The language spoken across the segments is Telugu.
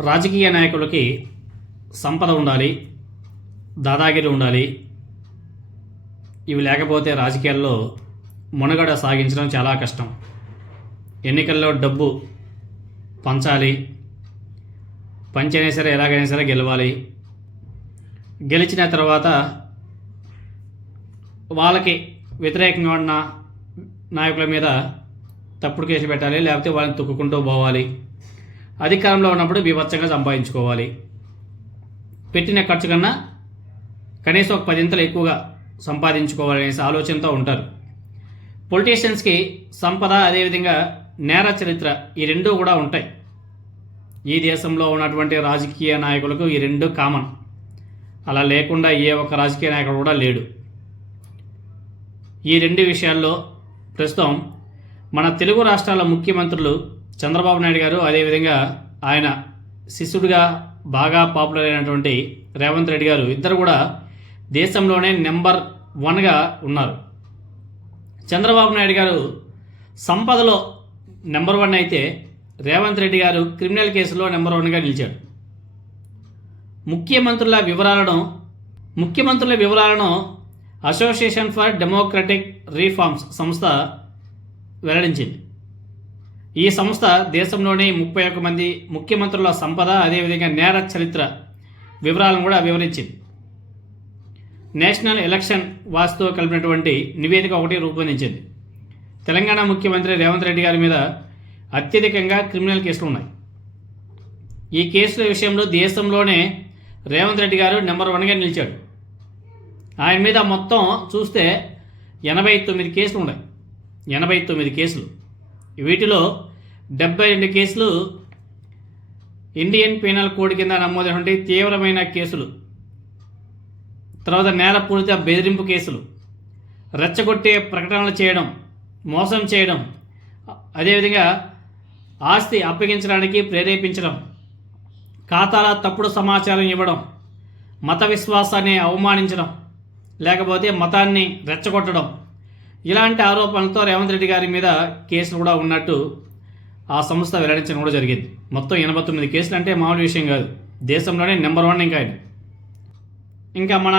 రాజకీయ నాయకులకి సంపద ఉండాలి దాదాగిరి ఉండాలి. ఇవి లేకపోతే రాజకీయాల్లో మునగడ సాగించడం చాలా కష్టం. ఎన్నికల్లో డబ్బు పంచాలి. పంచైనా సరే ఎలాగైనా సరే గెలవాలి. గెలిచిన తర్వాత వాళ్ళకి వ్యతిరేకంగా ఉన్న నాయకుల మీద తప్పుడు కేసు పెట్టాలి లేకపోతే వాళ్ళని తొక్కుకుంటూ పోవాలి. అధికారంలో ఉన్నప్పుడు బీభత్సంగా సంపాదించుకోవాలి. పెట్టిన ఖర్చు కన్నా కనీసం ఒక పదింతలు ఎక్కువగా సంపాదించుకోవాలనేసి ఆలోచనతో ఉంటారు. పొలిటీషియన్స్కి సంపద అదేవిధంగా నేర చరిత్ర ఈ రెండూ కూడా ఉంటాయి. ఈ దేశంలో ఉన్నటువంటి రాజకీయ నాయకులకు ఈ రెండు కామన్. అలా లేకుండా ఏ ఒక్క రాజకీయ నాయకుడు కూడా లేడు. ఈ రెండు విషయాల్లో ప్రస్తుతం మన తెలుగు రాష్ట్రాల ముఖ్యమంత్రులు చంద్రబాబు నాయుడు గారు అదేవిధంగా ఆయన శిష్యుడిగా బాగా పాపులర్ అయినటువంటి రేవంత్ రెడ్డి గారు ఇద్దరు కూడా దేశంలోనే నెంబర్ వన్గా ఉన్నారు. చంద్రబాబు నాయుడు గారు సంపదలో నెంబర్ వన్ అయితే రేవంత్ రెడ్డి గారు క్రిమినల్ కేసులో నెంబర్ వన్గా నిలిచాడు ముఖ్యమంత్రుల వివరాలను ముఖ్యమంత్రుల వివరాలను అసోసియేషన్ ఫర్ డెమోక్రటిక్ రీఫార్మ్స్ సంస్థ వెల్లడించింది. ఈ సంస్థ దేశంలోని ముప్పై ఒక్క మంది ముఖ్యమంత్రుల సంపద అదేవిధంగా నేర చరిత్ర వివరాలను కూడా వివరించింది. నేషనల్ ఎలక్షన్ వాచ్తో కలిపినటువంటి నివేదిక ఒకటి రూపొందించింది. తెలంగాణ ముఖ్యమంత్రి రేవంత్ రెడ్డి గారి మీద అత్యధికంగా క్రిమినల్ కేసులు ఉన్నాయి. ఈ కేసుల విషయంలో దేశంలోనే రేవంత్ రెడ్డి గారు నెంబర్ వన్గా నిలిచాడు. ఆయన మీద మొత్తం చూస్తే ఎనభై తొమ్మిది కేసులు ఉన్నాయి. ఎనభై తొమ్మిది కేసులు. వీటిలో డెబ్బై రెండు కేసులు ఇండియన్ పీనల్ కోడ్ కింద నమోదైనటువంటి తీవ్రమైన కేసులు. తర్వాత నేరపూరిత బెదిరింపు కేసులు. రెచ్చగొట్టే ప్రకటనలు చేయడం మోసం చేయడం అదేవిధంగా ఆస్తి అప్పగించడానికి ప్రేరేపించడం ఖాతాల తప్పుడు సమాచారం ఇవ్వడం మత విశ్వాసాన్ని అవమానించడం లేకపోతే మతాన్ని రెచ్చగొట్టడం. ఇలాంటి ఆరోపణలతో రేవంత్ రెడ్డి గారి మీద కేసులు కూడా ఉన్నట్టు ఆ సంస్థ వెల్లడించడం కూడా జరిగింది. మొత్తం ఎనభై తొమ్మిది కేసులు అంటే మామూలు విషయం కాదు. దేశంలోనే నెంబర్ వన్ ఇంకా ఆయన. ఇంకా మన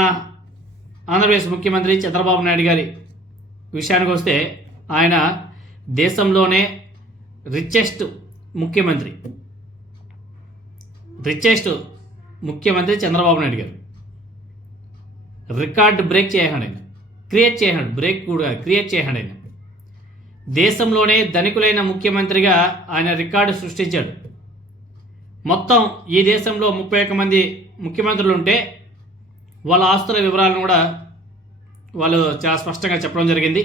ఆంధ్రప్రదేశ్ ముఖ్యమంత్రి చంద్రబాబు నాయుడు గారి విషయానికి వస్తే ఆయన దేశంలోనే రిచెస్ట్ ముఖ్యమంత్రి. రిచెస్ట్ ముఖ్యమంత్రి చంద్రబాబు నాయుడు గారు. రికార్డ్ బ్రేక్ చేయాడు ఆయన. క్రియేట్ చేశాడు బ్రేక్ కూడా క్రియేట్ చేశాడు ఆయన. దేశంలోనే ధనికులైన ముఖ్యమంత్రిగా ఆయన రికార్డు సృష్టించాడు. మొత్తం ఈ దేశంలో ముప్పై ఒక్క మంది ముఖ్యమంత్రులు ఉంటే వాళ్ళ ఆస్తుల వివరాలను కూడా వాళ్ళు చాలా స్పష్టంగా చెప్పడం జరిగింది.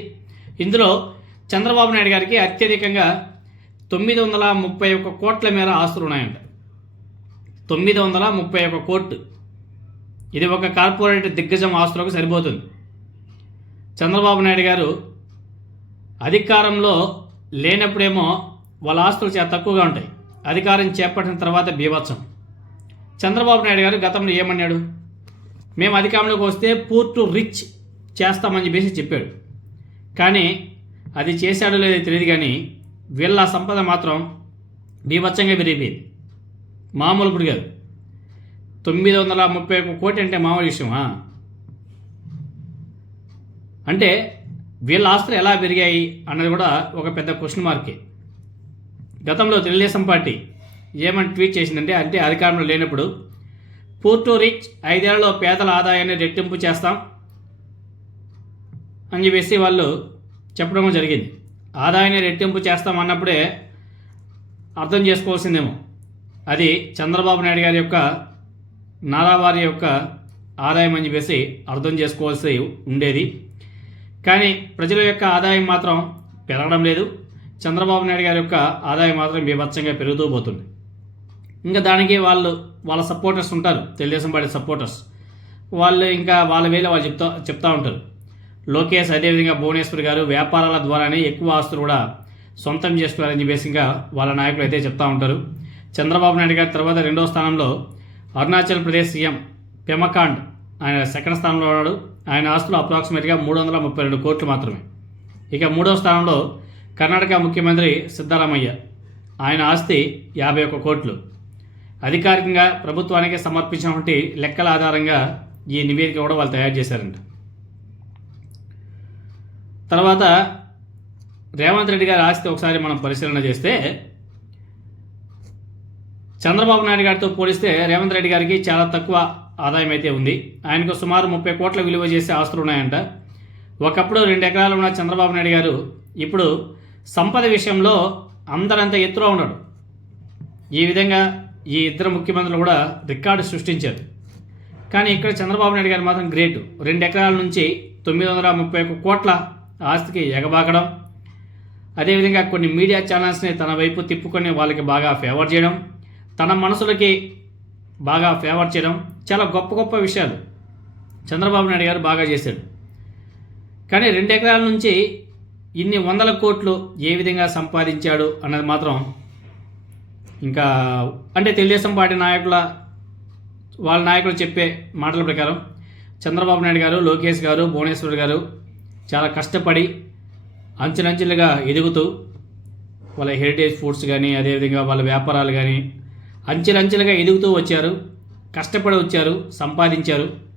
ఇందులో చంద్రబాబు నాయుడు గారికి అత్యధికంగా తొమ్మిది వందల ముప్పై ఒక్క కోట్ల మేర ఆస్తులు ఉన్నాయంట. తొమ్మిది వందల ముప్పై ఒక్క కోట్లు. ఇది ఒక కార్పొరేట్ దిగ్గజం ఆస్తులకు సరిపోతుంది. చంద్రబాబు నాయుడు గారు అధికారంలో లేనప్పుడేమో వాళ్ళ ఆస్తులు చాలా తక్కువగా ఉంటాయి. అధికారం చేపట్టిన తర్వాత బీభత్సం. చంద్రబాబు నాయుడు గారు గతంలో ఏమన్నాడు? మేము అధికారంలోకి వస్తే పూర్టు రిచ్ చేస్తామని చెప్పేసి చెప్పాడు. కానీ అది చేశాడో లేదో తెలియదు కానీ వీళ్ళ సంపద మాత్రం బీభత్సంగా పెరిగిపోయింది. మామూలు ఇప్పుడు కాదు. తొమ్మిది వందల ముప్పై కోటి అంటే మామూలు విషయమా? అంటే వీళ్ళ ఆస్తులు ఎలా పెరిగాయి అన్నది కూడా ఒక పెద్ద క్వశ్చన్ మార్కే గతంలో తెలుగుదేశం పార్టీ ఏమని ట్వీట్ చేసిందంటే అంటే అధికారంలో లేనప్పుడు పూర్టు రిచ్ ఐదేళ్ళలో పేదల ఆదాయాన్ని రెట్టింపు చేస్తాం అని చెప్పేసి వాళ్ళు చెప్పడం జరిగింది. ఆదాయాన్ని రెట్టింపు చేస్తాం అన్నప్పుడే అర్థం చేసుకోవాల్సిందేమో. అది చంద్రబాబు నాయుడు గారి యొక్క నారావారి యొక్క ఆదాయం అని చెప్పేసి అర్థం చేసుకోవాల్సి ఉండేది. కానీ ప్రజల యొక్క ఆదాయం మాత్రం పెరగడం లేదు. చంద్రబాబు నాయుడు గారి యొక్క ఆదాయం మాత్రం బీభత్సంగా పెరుగుతూ పోతుంది. ఇంకా దానికి వాళ్ళు వాళ్ళ సపోర్టర్స్ ఉంటారు. Telugu Desam party supporters. వాళ్ళు ఇంకా వాళ్ళ వేళ వాళ్ళు చెప్తా చెప్తా ఉంటారు. లోకేష్ అదేవిధంగా భువనేశ్వర్ గారు వ్యాపారాల ద్వారానే ఎక్కువ ఆస్తులు కూడా సొంతం చేస్తున్నారని చెప్పేసి ఇంకా వాళ్ళ నాయకులు అయితే చెప్తా ఉంటారు. చంద్రబాబు నాయుడు గారి తర్వాత రెండో స్థానంలో అరుణాచల్ ప్రదేశ్ సీఎం పెమకాండ్ ఆయన సెకండ్ స్థానంలో ఉన్నాడు. ఆయన ఆస్తులు అప్రాక్సిమేట్గా మూడు వందల ముప్పై రెండు కోట్లు మాత్రమే. ఇక మూడో స్థానంలో కర్ణాటక ముఖ్యమంత్రి సిద్ధరామయ్య. ఆయన ఆస్తి యాభై ఒక్క కోట్లు. అధికారికంగా ప్రభుత్వానికి సమర్పించినటువంటి లెక్కల ఆధారంగా ఈ నివేదిక కూడా వాళ్ళు తయారు చేశారంట. తర్వాత రేవంత్ రెడ్డి గారి ఆస్తి ఒకసారి మనం పరిశీలన చేస్తే చంద్రబాబు నాయుడు గారితో పోలిస్తే రేవంత్ రెడ్డి గారికి చాలా తక్కువ ఆదాయం అయితే ఉంది. ఆయనకు సుమారు ముప్పై కోట్ల విలువ చేసే ఆస్తులు ఉన్నాయంట. ఒకప్పుడు రెండు ఎకరాలు ఉన్న చంద్రబాబు నాయుడు గారు ఇప్పుడు సంపద విషయంలో అందరంత ఎత్తులో ఉన్నాడు. ఈ విధంగా ఈ ఇద్దరు ముఖ్యమంత్రులు కూడా రికార్డు సృష్టించారు. కానీ ఇక్కడ చంద్రబాబు నాయుడు గారు మాత్రం గ్రేట్. రెండు ఎకరాల నుంచి తొమ్మిది వందల ముప్పై ఒక్క కోట్ల ఆస్తికి ఎగబాకడం అదేవిధంగా కొన్ని మీడియా ఛానల్స్ని తన వైపు తిప్పుకొని వాళ్ళకి బాగా ఫేవర్ చేయడం తన మనసులకి బాగా ఫేవర్ చేయడం చాలా గొప్ప గొప్ప విషయాలు. చంద్రబాబు నాయుడు గారు బాగా చేశాడు. కానీ రెండు ఎకరాల నుంచి ఇన్ని వందల కోట్లు ఏ విధంగా సంపాదించాడు అన్నది మాత్రం ఇంకా అంటే తెలుగుదేశం పార్టీ నాయకుల వాళ్ళ నాయకులు చెప్పే మాటల ప్రకారం చంద్రబాబు నాయుడు గారు లోకేష్ గారు భువనేశ్వర్ గారు చాలా కష్టపడి అంచెలంచెలుగా ఎదుగుతూ వాళ్ళ హెరిటేజ్ ఫుడ్స్ కానీ అదేవిధంగా వాళ్ళ వ్యాపారాలు కానీ అంచెలంచెలుగా ఎదుగుతూ వచ్చారు. కష్టపడి వచ్చారు సంపాదించారు.